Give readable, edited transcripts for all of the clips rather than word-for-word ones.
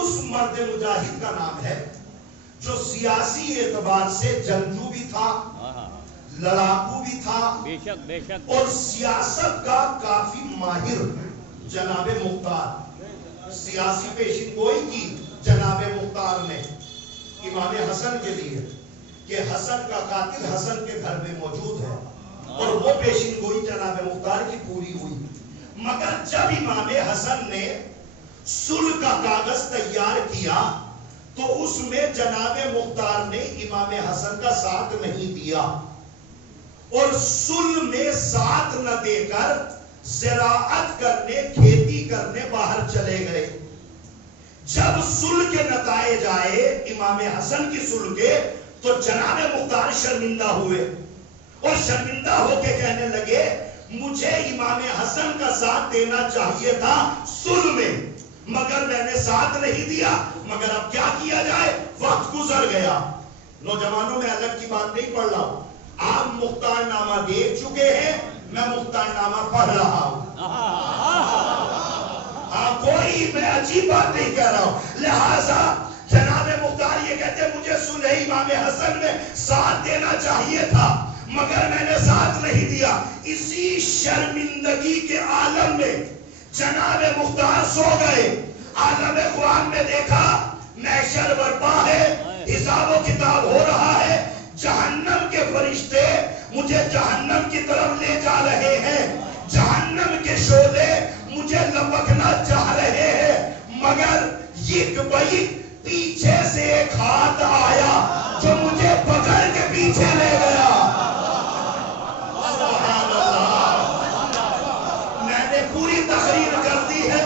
اس مرد مجاہد کا نام ہے جو سیاسی اعتبار سے جنگجو بھی تھا، لڑاکو بھی تھا، بے شک بے شک، اور سیاست کا کافی ماہر جناب مختار، سیاسی پیشن گوئی کی جناب مختار نے امام حسن کے لیے کہ حسن کا قاتل حسن کے گھر میں موجود ہے، اور وہ پیشن گوئی جناب مختار کی پوری ہوئی۔ مگر جب امام حسن نے صلح کا کاغذ تیار کیا تو اس میں جناب مختار نے امام حسن کا ساتھ نہیں دیا، اور صلح میں ساتھ نہ دے کر زراعت کرنے، کھیتی کرنے باہر چلے گئے۔ جب صلح کے نتائج آئے امام حسن کی صلح کے، تو جناب مختار شرمندہ ہوئے، اور شرمندہ ہو کے کہنے لگے مجھے امام حسن کا ساتھ دینا چاہیے تھا صلح میں، مگر میں نے ساتھ نہیں دیا، مگر اب کیا کیا جائے، وقت گزر گیا۔ نوجوانوں میں الگ کی بات نہیں پڑھ رہا ہوں، آپ مختار نامہ دیکھ چکے ہیں، میں مختار نامہ پڑھ رہا ہوں۔ کوئی میں عجیب بات نہیں کہہ رہا ہوں، لہذا جناب مختار یہ کہتے ہیں مجھے صلح امام حسن میں ساتھ دینا چاہیے تھا، مگر میں نے ساتھ نہیں دیا۔ اسی شرمندگی کے عالم میں جناب مختار سو گئے۔ عالم قرآن میں دیکھا محشر برپا ہے، حساب و کتاب ہو رہا ہے، جہنم کے فرشتے مجھے جہنم کی طرف لے جا رہے ہیں، جہنم کے شعلے مجھے لپکنا چاہ رہے ہیں، مگر یک بیک پیچھے سے ایک ہاتھ آیا جو مجھے پکڑ کے پیچھے لے گیا۔ سبحان اللہ، میں نے پوری تقریر کر دی ہے،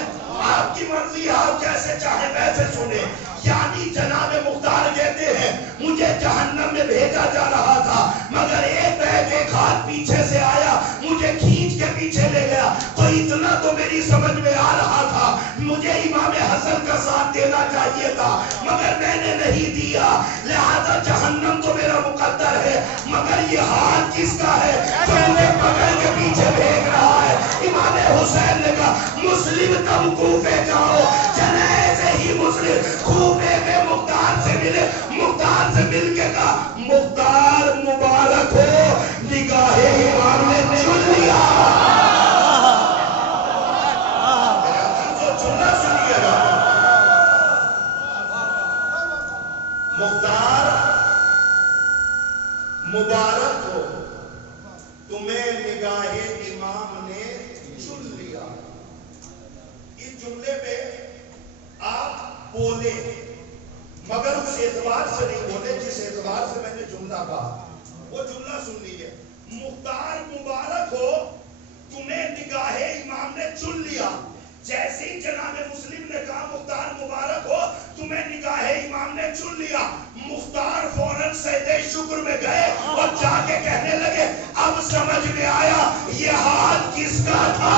آپ کی مرضی، آپ جیسے چاہیں ویسے سنیں۔ یعنی جناب مختار کہتے ہیں مجھے جہنم میں بھیجا جا رہا تھا، مگر ایک ہاتھ پیچھے سے آیا، مجھے کھینچ کے پیچھے لے گیا۔ تو اتنا تو میری سمجھ میں آ رہا تھا مجھے امام حسن کا ساتھ دینا چاہیے تھا، مگر میں نے نہیں دیا، لہذا جہنم تو میرا مقدر ہے، مگر یہ ہاتھ کس کا ہے جو مجھے پکڑ کے پیچھے بھیج رہا ہے؟ امام حسین نے کہا مسلم تم کوفے جاؤ، جنازے ہی مسلم کوفے میں مختار سے ملے، مختار سے مل کے کہا مختار مبارک ہو، نگاہ امام نے چن لیا۔ مختار مبارک ہو، تمہیں نگاہ امام نے چن لیا۔ اس جملے پہ آپ بولے، مگر اس اعتبار سے نہیں بولے جس اعتبار سے میں نے جملہ کہا، وہ جملہ سن لیجیے۔ مختار مبارک ہو، تمہیں نگاہ امام نے چن لیا۔ جیسے ہی جناب مسلم نے کہا مختار مبارک ہو، تمہیں نگاہ امام نے چن لیا، مختار فوراً سجدہ شکر میں گئے اور جا کے کہنے لگے اب سمجھ میں آیا یہ ہاتھ کس کا تھا۔